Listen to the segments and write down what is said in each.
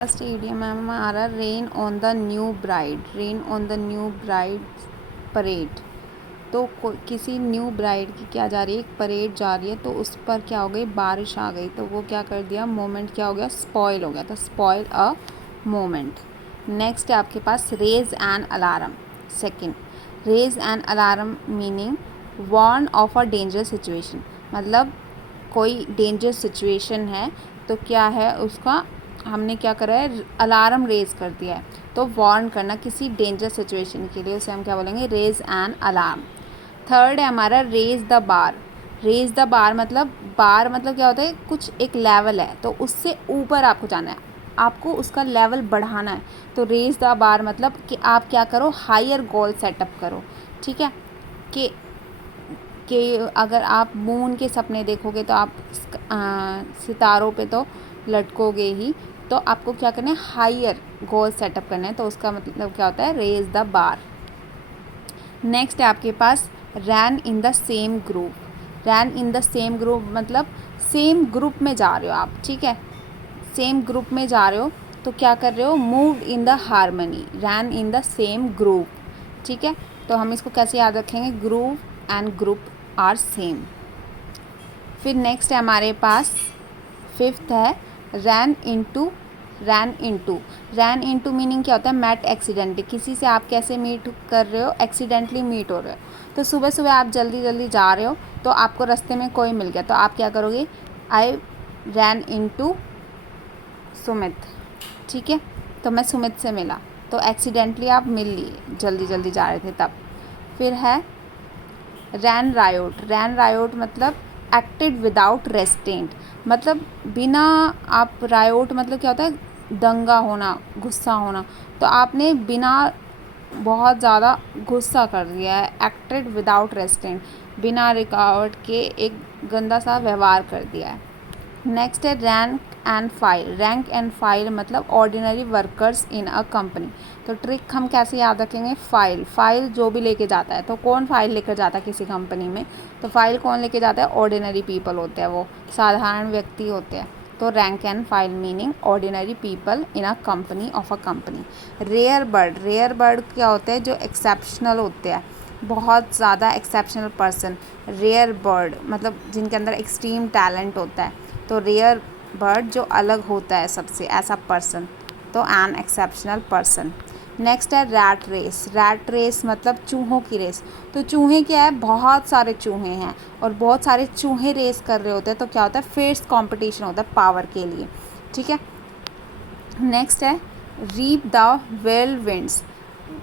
Stadium में हमारा rain on the new bride, rain on the new bride parade. तो किसी न्यू ब्राइड की क्या जा रही है, एक परेड जा रही है, तो उस पर क्या हो गई, बारिश आ गई, तो वो क्या कर दिया, मोमेंट क्या हो गया, स्पॉइल हो गया, तो स्पॉइल अ मोमेंट। नेक्स्ट है आपके पास raise an alarm. Second, raise an alarm meaning warn of a dangerous situation, मतलब कोई डेंजरस सिचुएशन है तो क्या है उसका हमने क्या करा है, अलार्म रेज कर दिया है, तो वार्न करना किसी डेंजरस सिचुएशन के लिए, उसे हम क्या बोलेंगे, रेज एन अलार्म। थर्ड है हमारा raise the bar. Raise the bar मतलब क्या होता है, कुछ एक लेवल है तो उससे ऊपर आपको जाना है, आपको उसका लेवल बढ़ाना है, तो रेज द बार मतलब कि आप क्या करो, हायर गोल सेटअप करो। ठीक है, कि अगर आप मून के सपने देखोगे तो आप सितारों पे तो लटकोगे ही, तो आपको क्या करना है, हायर गोल सेटअप करना है, तो उसका मतलब क्या होता है, रेज द बार। नेक्स्ट है आपके पास ran in the same group. Ran in the same group मतलब सेम ग्रुप में जा रहे हो आप, ठीक है, सेम ग्रुप में जा रहे हो तो क्या कर रहे हो, move in the harmony, ran in the same group. ठीक है, तो हम इसको कैसे याद रखेंगे, group and group are same. फिर नेक्स्ट है हमारे पास फिफ्थ है ran into. Ran into, ran into meaning क्या होता है, मैट एक्सीडेंटली, किसी से आप कैसे मीट कर रहे हो, एक्सीडेंटली मीट हो रहे हो, तो सुबह सुबह आप जल्दी जल्दी जा रहे हो तो आपको रास्ते में कोई मिल गया, तो आप क्या करोगे, आई रैन इनटू सुमित। ठीक है, तो मैं सुमित से मिला, तो एक्सीडेंटली आप मिल लिए, जल्दी जल्दी जा रहे थे तब। फिर है रैन रायोट। रैन रायोट मतलब एक्टेड विदाउट रेस्टेंट, मतलब बिना, आप रायोट मतलब क्या होता है, दंगा होना, गुस्सा होना, तो आपने बिना बहुत ज़्यादा गुस्सा कर दिया है, एक्टेड विदाउट रेस्टेंट, बिना रुकावट के एक गंदा सा व्यवहार कर दिया है। नेक्स्ट है rank and file. Rank and file मतलब ordinary workers in a company, तो ट्रिक हम कैसे याद रखेंगे, फाइल, फाइल जो भी लेके जाता है, तो कौन फाइल लेकर जाता है किसी कंपनी में, तो फाइल कौन लेके जाता है, ऑर्डिनरी पीपल होते हैं, वो साधारण व्यक्ति होते हैं, तो rank and file meaning ordinary people in a company of a company. Rare bird, rare bird क्या होते हैं, जो एक्सेप्शनल होते हैं, बहुत ज़्यादा एक्सेप्शनल पर्सन, रेयर बर्ड मतलब जिनके अंदर एक्सट्रीम टैलेंट होता है, तो रेयर बर्ड जो अलग होता है सबसे, ऐसा पर्सन, तो एन एक्सेप्शनल पर्सन। नेक्स्ट है रैट रेस। रैट रेस मतलब चूहों की रेस, तो चूहे क्या है, बहुत सारे चूहे हैं और बहुत सारे चूहे रेस कर रहे होते हैं, तो क्या होता है, फियर्स कंपटीशन होता है पावर के लिए। ठीक है, नेक्स्ट है reap the wild winds.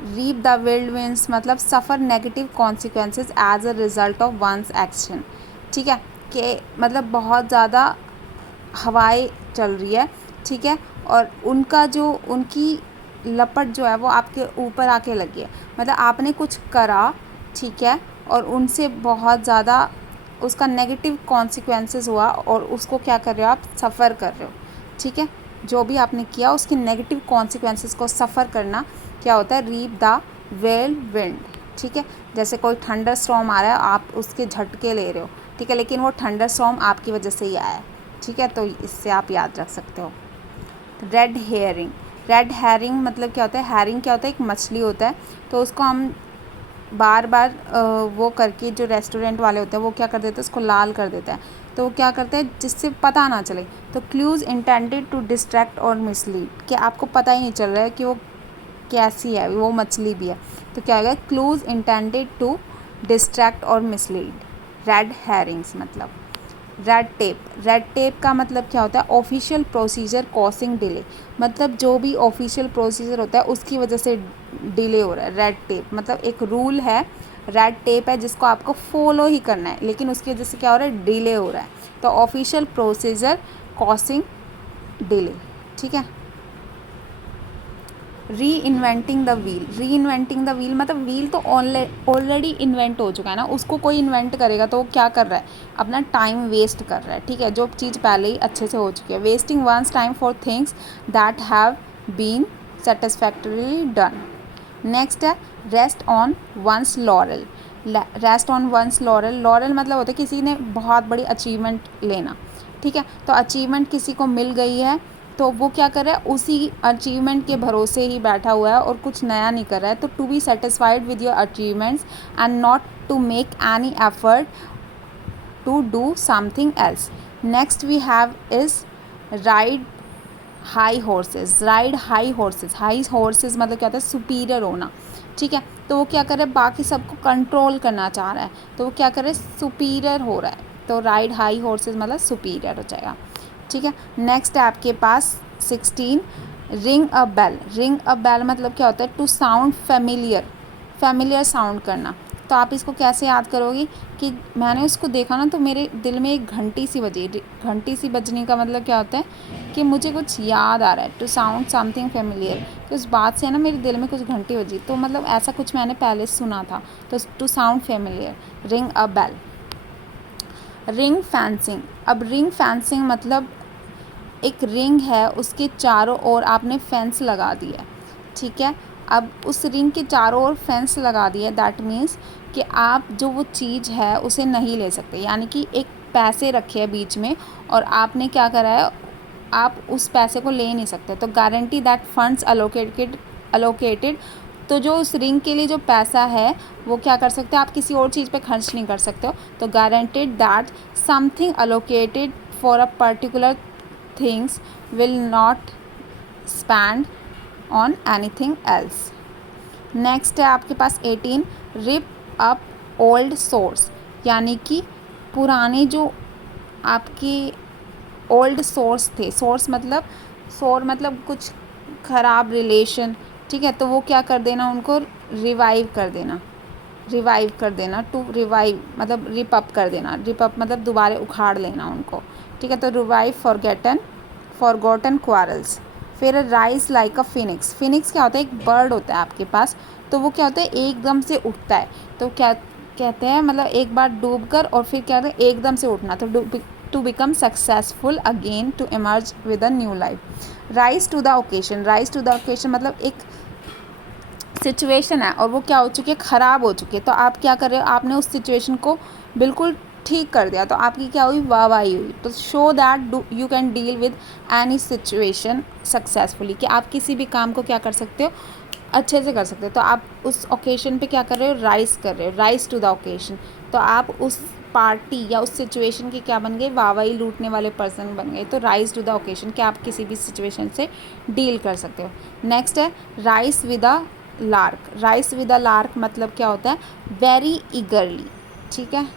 Reap the wild winds मतलब suffer negative consequences as a result of one's action. ठीक है, कि मतलब बहुत ज़्यादा हवाएं चल रही है, ठीक है, और उनका जो, उनकी लपट जो है वो आपके ऊपर आके लगी है, मतलब आपने कुछ करा, ठीक है, और उनसे बहुत ज़्यादा उसका नेगेटिव कॉन्सिक्वेंसेस हुआ और उसको क्या कर रहे हो, आप सफ़र कर रहे हो। ठीक है, जो भी आपने किया उसके नेगेटिव कॉन्सिक्वेंसेस को सफ़र करना क्या होता है, रीप द विल्ड विंड। ठीक है, जैसे कोई थंडर स्टॉर्म आ रहा है, आप उसके झटके ले रहे हो, ठीक है, लेकिन वो थंडर स्टॉर्म आपकी वजह से ही आया है। ठीक है, तो इससे आप याद रख सकते हो। Red hearing. रेड हेयरिंग मतलब क्या होता है, हेयरिंग क्या होता है, एक मछली होता है, तो उसको हम बार बार वो करके, जो रेस्टोरेंट वाले होते हैं वो क्या कर देते हैं, उसको लाल कर देते हैं, तो वो क्या करते हैं, जिससे पता ना चले, तो क्लूज इंटेंडेड टू डिस्ट्रैक्ट और मिसलीड, कि आपको पता ही नहीं चल रहा है कि वो कैसी है, वो मछली भी है, तो क्या होगा, क्लूज इंटेंडेड टू डिस्ट्रैक्ट और मिसलीड। रेड हेयरिंग्स मतलब। Red tape. रेड टेप का मतलब क्या होता है, ऑफिशियल प्रोसीजर कॉसिंग डिले, मतलब जो भी ऑफिशियल प्रोसीजर होता है उसकी वजह से डिले हो रहा है, रेड टेप मतलब एक रूल है, रेड टेप है जिसको आपको फॉलो ही करना है, लेकिन उसकी वजह से क्या हो रहा है, डिले हो रहा है, तो ऑफिशियल प्रोसीजर कॉसिंग डिले। ठीक है, री इन्वेंटिंग द व्हील। री इन्वेंटिंग द व्हील मतलब व्हील तो ऑलरेडी इन्वेंट हो चुका है ना, उसको कोई इन्वेंट करेगा तो वो क्या कर रहा है, अपना टाइम वेस्ट कर रहा है। ठीक है, जो चीज़ पहले ही अच्छे से हो चुकी है, wasting one's time for things that have been satisfactorily done. Next है rest on one's laurel. Rest on one's laurel, laurel मतलब होता है किसी ने बहुत बड़ी अचीवमेंट लेना, ठीक है, तो अचीवमेंट किसी को मिल गई है तो वो क्या कर रहा है, उसी अचीवमेंट के भरोसे ही बैठा हुआ है और कुछ नया नहीं कर रहा है। तो to be satisfied with your achievements and not to make any effort to do something else. Next we have is ride high horses. Ride high horses, high horses मतलब क्या होता है, सुपीरियर होना, ठीक है। तो वो क्या कर रहा है, बाकी सबको कंट्रोल करना चाह रहा है, तो वो क्या कर रहा है, सुपीरियर हो रहा है। तो राइड हाई हॉर्सेस मतलब सुपीरियर हो जाएगा, ठीक है। नेक्स्ट है आपके पास 16 ring a bell. Ring a bell मतलब क्या होता है, to sound familiar, familiar sound करना। तो आप इसको कैसे याद करोगे कि मैंने उसको देखा ना तो मेरे दिल में एक घंटी सी बजी। घंटी सी बजने का मतलब क्या होता है कि मुझे कुछ याद आ रहा है, टू साउंड समथिंग फेमिलियर, तो उस बात से है ना मेरे दिल में कुछ घंटी बजी, तो मतलब ऐसा कुछ मैंने पहले सुना था, तो to sound familiar, ring a bell. Ring fencing. अब रिंग फेंसिंग मतलब एक रिंग है, उसके चारों ओर आपने फेंस लगा दिया, ठीक है। अब उस रिंग के चारों ओर फेंस लगा दिया, दैट मीन्स कि आप जो वो चीज़ है उसे नहीं ले सकते, यानी कि एक पैसे रखे हैं बीच में और आपने क्या करा है, आप उस पैसे को ले नहीं सकते। तो गारंटी दैट फंड्स अलोकेटेड, तो जो उस रिंग के लिए जो पैसा है वो क्या कर सकते हो, आप किसी और चीज़ पे खर्च नहीं कर सकते हो। तो guaranteed that something allocated for a particular things will not spend on anything else. Next है आपके पास 18 रिप अप ओल्ड सोर्स, यानी कि पुराने जो आपके ओल्ड सोर्स थे, सोर मतलब कुछ ख़राब रिलेशन, ठीक है। तो वो क्या कर देना, उनको रिवाइव कर देना, रिवाइव कर देना, टू रिवाइव मतलब रिप अप कर देना, रिप अप मतलब दोबारा उखाड़ लेना उनको, ठीक है। तो रिवाइव फॉरगॉटन क्वारल्स। फिर राइज लाइक अ फिनिक्स। फिनिक्स क्या होता है, एक बर्ड होता है आपके पास, तो वो क्या होता है, एकदम से उठता है। तो क्या कहते हैं, मतलब एक बार डूब कर और फिर क्या होता है, एकदम से उठना। तो to become successful again, to emerge with a new life. Rise to the occasion. Rise to the occasion मतलब एक सिचुएशन है और वो क्या हो चुकी है, ख़राब हो चुकी है, तो आप क्या कर रहे हो, आपने उस सिचुएशन को बिल्कुल ठीक कर दिया, तो आपकी क्या हुई, वाहवाही हुई। तो show that you can deal with any situation successfully, कि आप किसी भी काम को क्या कर सकते हो, अच्छे से कर सकते हो। तो आप उस ओकेशन पे क्या कर रहे हो, राइज कर रहे हो, राइज टू द ओकेशन। तो आप उस पार्टी या उस सिचुएशन के क्या बन गए, वाहवाही लूटने वाले पर्सन बन गए। तो राइज टू द ओकेशन, कि आप किसी भी सिचुएशन से डील कर सकते हो। नेक्स्ट है rise with a lark. Rise with a lark मतलब क्या होता है, वेरी ईगरली, ठीक है।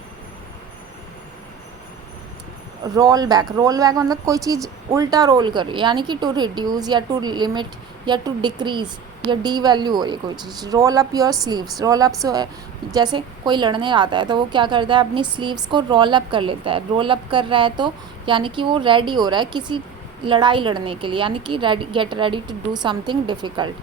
Roll back. रोल बैक मतलब कोई चीज़ उल्टा रोल कर रही है, यानी कि टू रिड्यूस या टू लिमिट या टू डिक्रीज या डी वैल्यू हो रही है कोई चीज़। Roll up your sleeves. Roll up से जैसे कोई लड़ने आता है तो वो क्या करता है, अपनी स्लीव्स को रोल अप कर लेता है। रोल अप कर रहा है तो यानी कि वो रेडी हो रहा है किसी लड़ाई लड़ने के लिए, यानी कि get ready to do something difficult.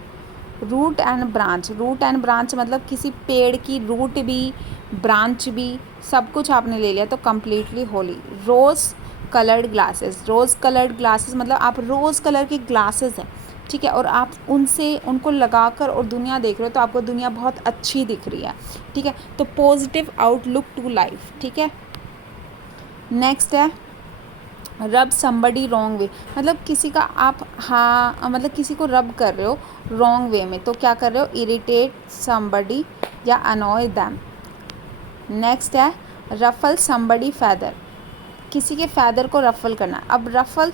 Root and branch. Root and branch मतलब किसी पेड़ की रूट भी, ब्रांच भी, सब कुछ आपने ले लिया तो कम्प्लीटली होली। रोज़ कलर्ड ग्लासेस। रोज़ कलर्ड ग्लासेस मतलब आप रोज़ कलर के ग्लासेस हैं, ठीक है, और आप उनको लगाकर और दुनिया देख रहे हो तो आपको दुनिया बहुत अच्छी दिख रही है, ठीक है। तो पॉजिटिव आउटलुक टू लाइफ, ठीक है। नेक्स्ट है रब समबडी रॉन्ग वे, मतलब किसी का आप हाँ मतलब किसी को रब कर रहे हो रॉन्ग वे में, तो क्या कर रहे हो, इरिटेट समबडी या अनॉय दैम। नेक्स्ट है रफल समबडी फैदर, किसी के फैदर को रफल करना। अब रफल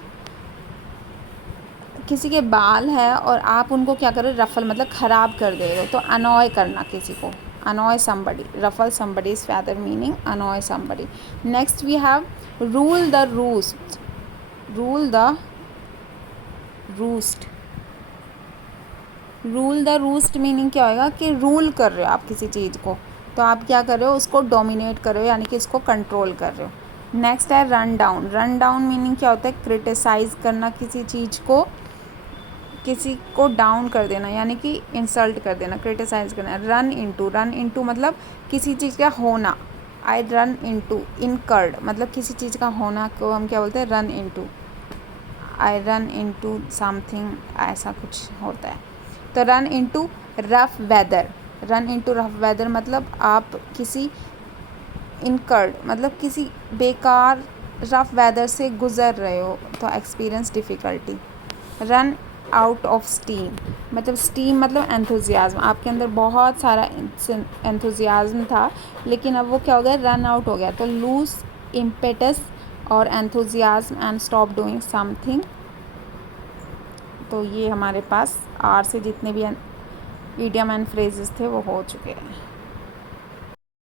किसी के बाल है और आप उनको क्या कर रहे हो, रफल मतलब ख़राब कर दे रहे हो, तो अनॉय करना किसी को, annoy somebody, ruffle somebody's feather meaning annoy somebody. Next we have rule the roost. Rule the roost. Rule the roost meaning क्या होएगा कि रूल कर रहे हो आप किसी चीज़ को, तो आप क्या कर रहे हो, उसको डोमिनेट कर रहे हो, यानी कि इसको कंट्रोल कर रहे हो। नेक्स्ट है run down. Run down meaning क्या होता है, क्रिटिसाइज़ करना किसी चीज़ को, किसी को डाउन कर देना, यानी कि इंसल्ट कर देना, क्रिटिसाइज़ करना। Run into. रन इनटू मतलब किसी चीज़ का होना। आई रन इनटू। इनकर्ड मतलब किसी चीज़ का होना को हम क्या बोलते हैं, run into. I run into something, ऐसा कुछ होता है। तो run into rough weather. Run into rough weather मतलब आप किसी इनकर्ड मतलब किसी बेकार रफ वेदर से गुज़र रहे हो, तो experience difficulty. Run out of steam, मतलब स्टीम मतलब एंथुजियाज्म, आपके अंदर बहुत सारा एंथुजियाज्म था लेकिन अब वो क्या हो गया, रन आउट हो गया। तो लूज इम्पेटस और enthusiasm and stop doing something. तो ये हमारे पास आर से जितने भी इडियम एंड फ्रेजेस थे वो हो चुके हैं।